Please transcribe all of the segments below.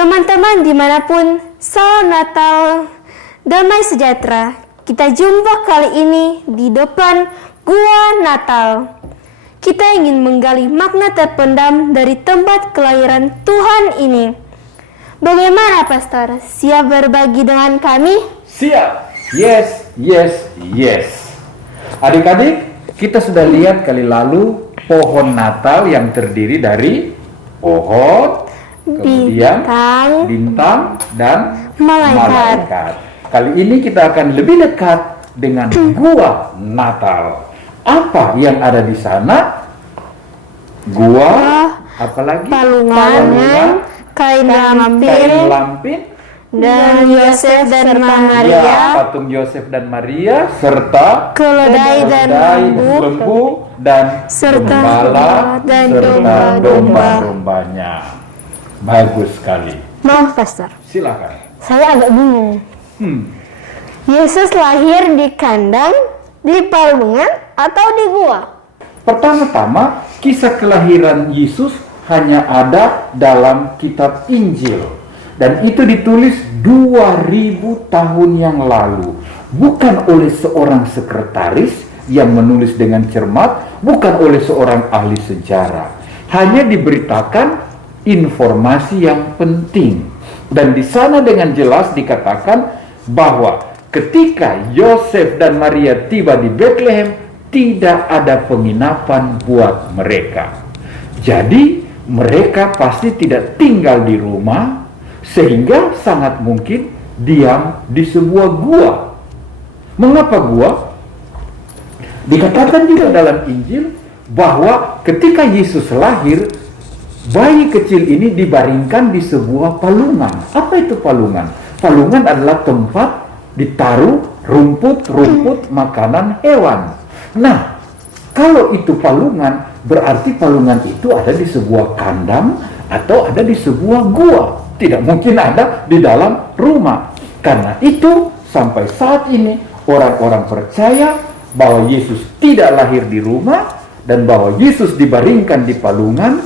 Teman-teman dimanapun, salam Natal, damai sejahtera. Kita jumpa kali ini di depan Gua Natal. Kita ingin menggali makna terpendam dari tempat kelahiran Tuhan ini. Bagaimana Pastor? Siap berbagi dengan kami? Siap. Yes. Adik-adik, kita sudah lihat kali lalu pohon Natal yang terdiri dari pohon, kemudian bintang dan malaikat. Kali ini kita akan lebih dekat dengan gua Natal. Apa yang ada di sana? Gua, apalagi? Palungan, kain lampin, dan Yosef dan Maria, ya, patung Yosef dan Maria, serta keledai dan lembu, dan gembala dan domba-dombanya. Bagus sekali. Maaf Pastor, Silakan. saya agak bingung. Yesus lahir di kandang, di palungan, atau di gua? Pertama-tama, kisah kelahiran Yesus hanya ada dalam kitab Injil. Dan itu ditulis 2000 tahun yang lalu. Bukan oleh seorang sekretaris yang menulis dengan cermat, bukan oleh seorang ahli sejarah. Hanya diberitakan informasi yang penting. Dan di sana dengan jelas dikatakan bahwa ketika Yosef dan Maria tiba di Bethlehem, tidak ada penginapan buat mereka. Jadi mereka pasti tidak tinggal di rumah, sehingga sangat mungkin diam di sebuah gua. Mengapa gua? Dikatakan juga dalam Injil bahwa ketika Yesus lahir, bayi kecil ini dibaringkan di sebuah palungan. Apa itu palungan? Palungan adalah tempat ditaruh rumput makanan hewan. Nah, kalau itu palungan, berarti palungan itu ada di sebuah kandang atau ada di sebuah gua. Tidak mungkin ada di dalam rumah. Karena itu sampai saat ini orang-orang percaya bahwa Yesus tidak lahir di rumah dan bahwa Yesus dibaringkan di palungan,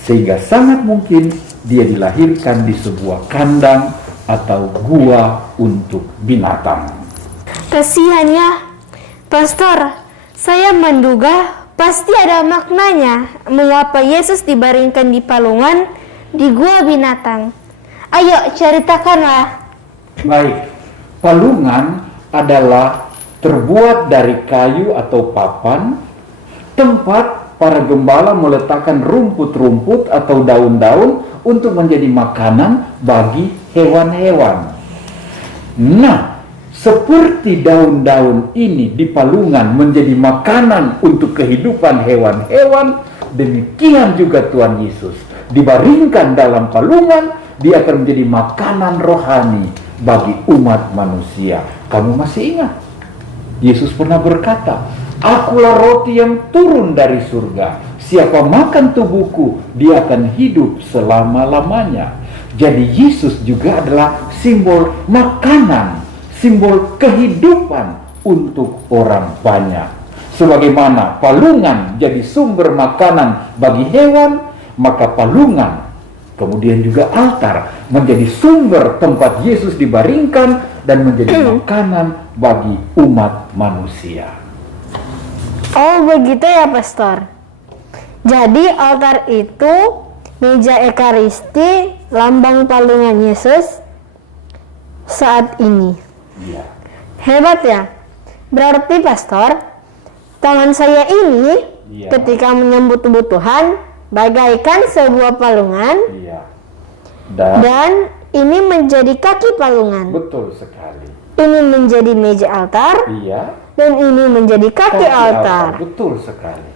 sehingga sangat mungkin dia dilahirkan di sebuah kandang atau gua untuk binatang. Kasihan ya, Pastor. Saya menduga pasti ada maknanya mengapa Yesus dibaringkan di palungan di gua binatang. Ayo ceritakanlah. Baik, palungan adalah terbuat dari kayu atau papan, tempat para gembala meletakkan rumput-rumput atau daun-daun untuk menjadi makanan bagi hewan-hewan. Nah, seperti daun-daun ini di palungan menjadi makanan untuk kehidupan hewan-hewan, demikian juga Tuhan Yesus dibaringkan dalam palungan. Dia akan menjadi makanan rohani bagi umat manusia. Kamu masih ingat? Yesus pernah berkata, "Akulah roti yang turun dari surga. Siapa makan tubuhku, dia akan hidup selama-lamanya." Jadi Yesus juga adalah simbol makanan, simbol kehidupan untuk orang banyak. Sebagaimana palungan jadi sumber makanan bagi hewan, maka palungan kemudian juga altar menjadi sumber tempat Yesus dibaringkan dan menjadi makanan bagi umat manusia. Oh begitu ya Pastor. Jadi altar itu meja ekaristi, lambang palungan Yesus saat ini. Ya. Hebat ya. Berarti Pastor, tangan saya ini ketika menyambut tubuh Tuhan bagaikan sebuah palungan. Iya. Dan ini menjadi kaki palungan. Betul sekali. Ini menjadi meja altar. Iya. Dan ini menjadi kaki altar. Betul sekali.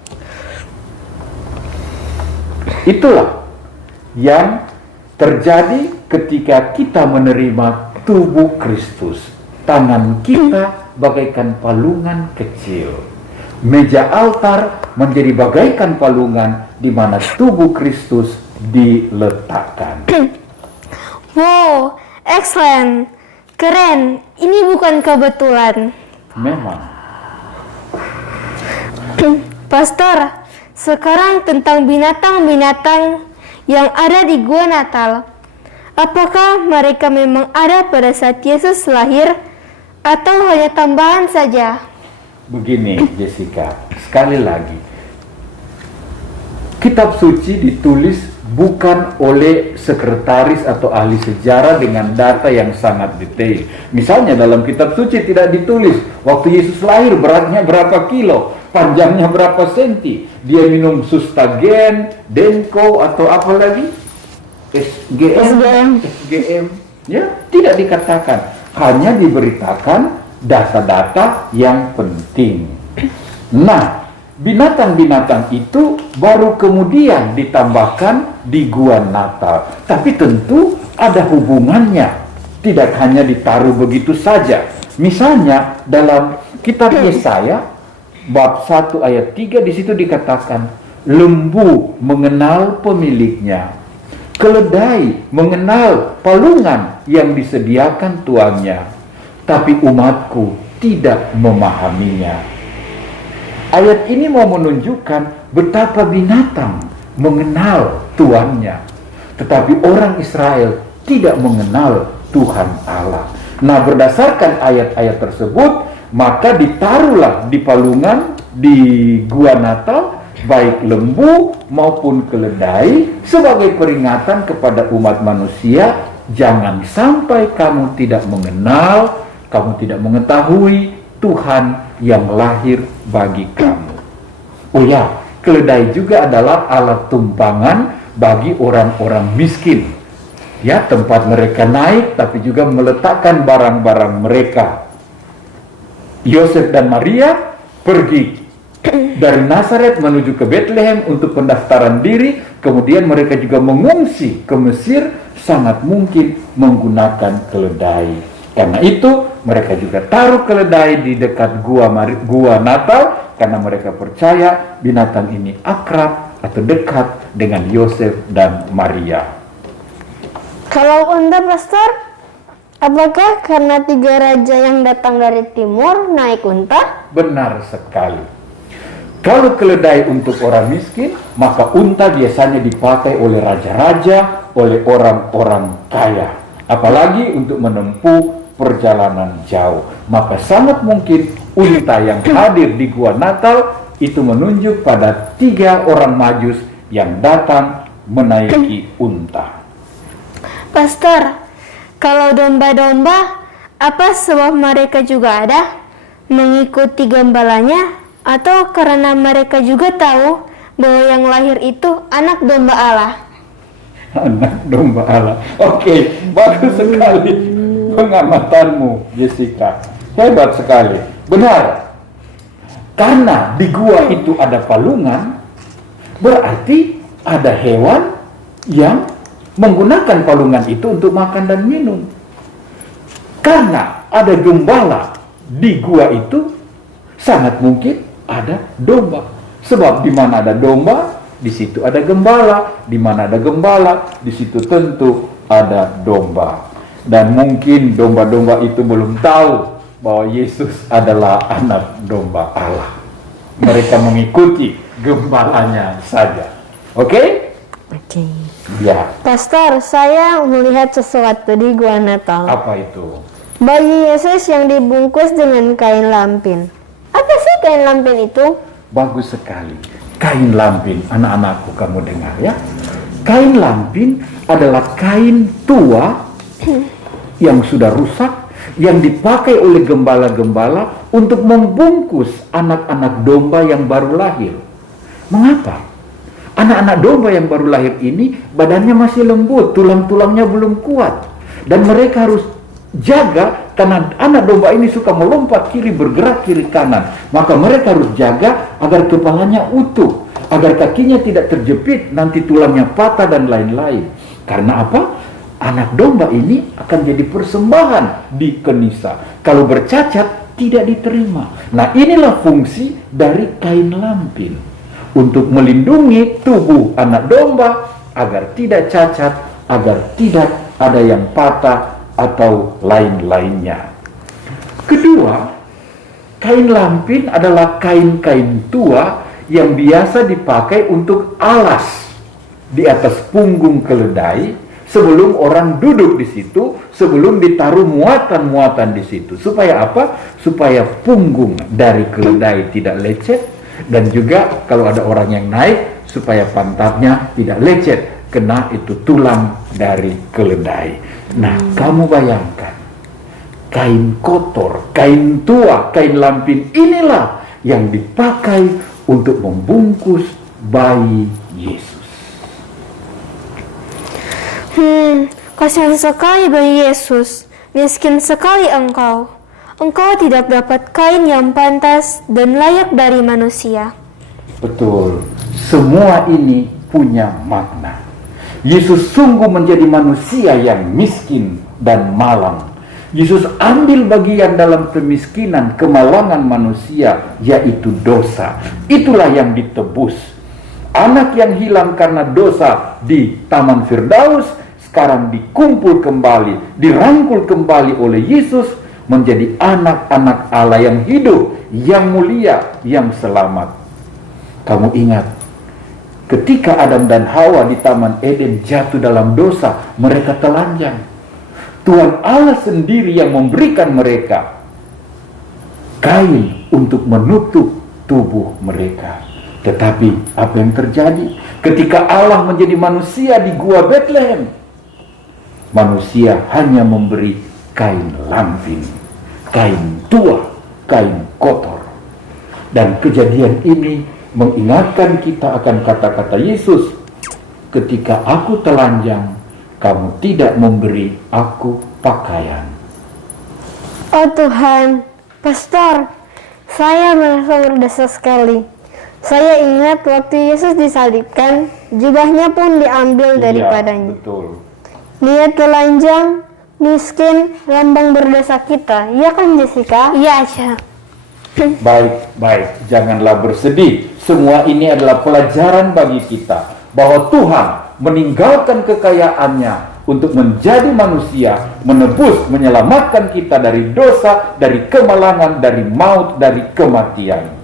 Itulah yang terjadi ketika kita menerima tubuh Kristus. Tangan kita bagaikan palungan kecil. Meja altar menjadi bagaikan palungan di mana tubuh Kristus diletakkan. Wow, excellent, keren. Ini bukan kebetulan. Memang. Pastor, sekarang tentang binatang-binatang yang ada di Gua Natal. Apakah mereka memang ada pada saat Yesus lahir atau hanya tambahan saja? Begini Jessica, sekali lagi, kitab suci ditulis bukan oleh sekretaris atau ahli sejarah dengan data yang sangat detail. Misalnya dalam kitab suci tidak ditulis waktu Yesus lahir beratnya berapa kilo, panjangnya berapa senti, dia minum sustagen, denko atau apa lagi? SGM. Ya, tidak dikatakan. Hanya diberitakan data-data yang penting. Nah, binatang-binatang itu baru kemudian ditambahkan di gua Natal. Tapi tentu ada hubungannya. Tidak hanya ditaruh begitu saja. Misalnya dalam kitab Yesaya bab 1 ayat 3 di situ dikatakan, lembu mengenal pemiliknya, keledai mengenal palungan yang disediakan tuannya, tapi umatku tidak memahaminya. Ayat ini mau menunjukkan betapa binatang mengenal tuannya, tetapi orang Israel tidak mengenal Tuhan Allah. Nah, berdasarkan ayat-ayat tersebut, maka ditaruhlah di palungan di gua Natal baik lembu maupun keledai sebagai peringatan kepada umat manusia, jangan sampai kamu tidak mengenal, kamu tidak mengetahui Tuhan yang lahir bagi kamu. Oh ya, keledai juga adalah alat tumpangan bagi orang-orang miskin. Ya, tempat mereka naik tapi juga meletakkan barang-barang mereka. Yosef dan Maria pergi dari Nazaret menuju ke Bethlehem untuk pendaftaran diri, kemudian mereka juga mengungsi ke Mesir, sangat mungkin menggunakan keledai. Karena itu mereka juga taruh keledai di dekat gua Natal, karena mereka percaya binatang ini akrab atau dekat dengan Yosef dan Maria. Kalau unta, Pastor, apakah karena 3 raja yang datang dari timur naik unta? Benar sekali. Kalau keledai untuk orang miskin, maka unta biasanya dipakai oleh raja-raja, oleh orang-orang kaya. Apalagi untuk menempuh perjalanan jauh. Maka sangat mungkin unta yang hadir di gua Natal itu menunjuk pada 3 orang Majus yang datang menaiki unta. Pastor, kalau domba-domba, apa sebab mereka juga ada mengikuti gembalanya? Atau karena mereka juga tahu bahwa yang lahir itu anak domba Allah? Anak domba Allah. Oke, bagus sekali pengamatanmu, Jessica. Hebat sekali. Benar. Karena di gua itu ada palungan, berarti ada hewan yang menggunakan palungan itu untuk makan dan minum. Karena ada gembala di gua itu, sangat mungkin ada domba. Sebab di mana ada domba, di situ ada gembala. Di mana ada gembala, di situ tentu ada domba. Dan mungkin domba-domba itu belum tahu bahwa Yesus adalah anak domba Allah. Mereka mengikuti gembalanya saja. Oke? Oke. Ya. Pastor, saya melihat sesuatu di gua Natal. Apa itu? Bayi Yesus yang dibungkus dengan kain lampin. Apa sih kain lampin itu? Bagus sekali. Kain lampin, anak-anakku kamu dengar ya. Kain lampin adalah kain tua yang sudah rusak, yang dipakai oleh gembala-gembala untuk membungkus anak-anak domba yang baru lahir. Mengapa? Anak-anak domba yang baru lahir ini badannya masih lembut, tulang-tulangnya belum kuat. Dan mereka harus jaga, karena anak domba ini suka melompat kiri, bergerak kiri kanan. Maka mereka harus jaga agar kepalanya utuh, agar kakinya tidak terjepit, nanti tulangnya patah dan lain-lain. Karena apa? Anak domba ini akan jadi persembahan di kenisa. Kalau bercacat, tidak diterima. Nah, inilah fungsi dari kain lampin, untuk melindungi tubuh anak domba agar tidak cacat, agar tidak ada yang patah atau lain-lainnya. Kedua, kain lampin adalah kain-kain tua yang biasa dipakai untuk alas di atas punggung keledai sebelum orang duduk di situ, sebelum ditaruh muatan-muatan di situ. Supaya apa? Supaya punggung dari keledai tidak lecet, dan juga kalau ada orang yang naik, supaya pantatnya tidak lecet, kena itu tulang dari keledai. Nah, kamu bayangkan, kain kotor, kain tua, kain lampin inilah yang dipakai untuk membungkus bayi Yesus. Kasihan sekali bayi Yesus, miskin sekali engkau. Engkau tidak dapat kain yang pantas dan layak dari manusia. Betul, semua ini punya makna. Yesus sungguh menjadi manusia yang miskin dan malang. Yesus ambil bagian dalam kemiskinan, kemalangan manusia, yaitu dosa. Itulah yang ditebus. Anak yang hilang karena dosa di Taman Firdaus sekarang dikumpul kembali, dirangkul kembali oleh Yesus menjadi anak-anak Allah yang hidup, yang mulia, yang selamat. Kamu ingat, ketika Adam dan Hawa di Taman Eden jatuh dalam dosa, mereka telanjang. Tuhan Allah sendiri yang memberikan mereka kain untuk menutup tubuh mereka. Tetapi apa yang terjadi ketika Allah menjadi manusia di Gua Betlehem? Manusia hanya memberi kain lampin, kain tua, kain kotor. Dan kejadian ini mengingatkan kita akan kata-kata Yesus, ketika aku telanjang, kamu tidak memberi aku pakaian. Oh Tuhan, Pastor, saya merasa berdosa sekali. Saya ingat waktu Yesus disalibkan, jubahnya pun diambil daripadanya. Betul. Dia telanjang, miskin, lambang berdosa kita. Iya kan Jessica? Iya aja. Baik, janganlah bersedih. Semua ini adalah pelajaran bagi kita bahwa Tuhan meninggalkan kekayaannya untuk menjadi manusia, menebus, menyelamatkan kita dari dosa, dari kemalangan, dari maut, dari kematian.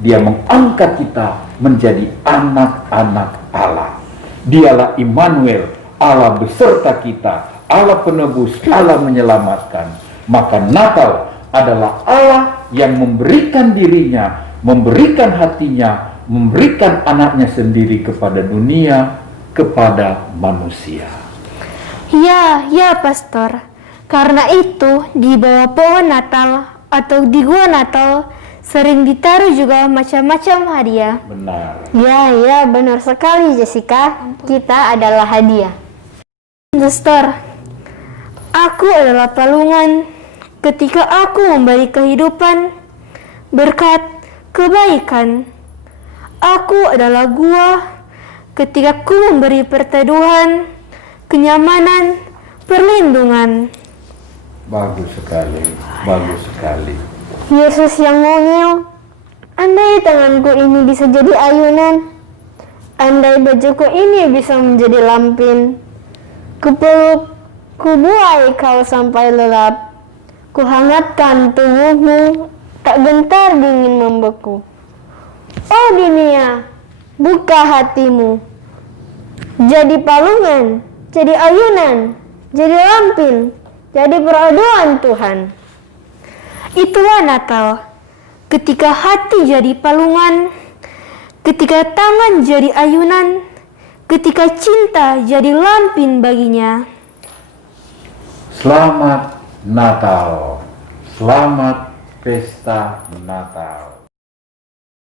Dia mengangkat kita menjadi anak-anak Allah. Dialah Immanuel, Allah beserta kita, Allah penebus, Allah menyelamatkan. Maka Natal adalah Allah yang memberikan dirinya, memberikan hatinya, memberikan anaknya sendiri kepada dunia, kepada manusia. Ya Pastor. Karena itu di bawah pohon Natal atau di gua Natal sering ditaruh juga macam-macam hadiah. Benar. Ya benar sekali Jessica. Kita adalah hadiah. Pastor, aku adalah palungan ketika aku memberi kehidupan, berkat, kebaikan. Aku adalah gua ketika ku memberi perteduhan, kenyamanan, perlindungan. Bagus sekali, bagus sekali. Yesus yang mungil, andai tanganku ini bisa jadi ayunan, andai bajuku ini bisa menjadi lampin, kupeluk, kubuai kau sampai lelap, kuhangatkan tubuhmu, tak gentar dingin membeku. Oh dunia, buka hatimu, jadi palungan, jadi ayunan, jadi lampin, jadi peraduan Tuhan. Itulah Natal, ketika hati jadi palungan, ketika tangan jadi ayunan, ketika cinta jadi lampin baginya. Selamat Natal, selamat pesta Natal.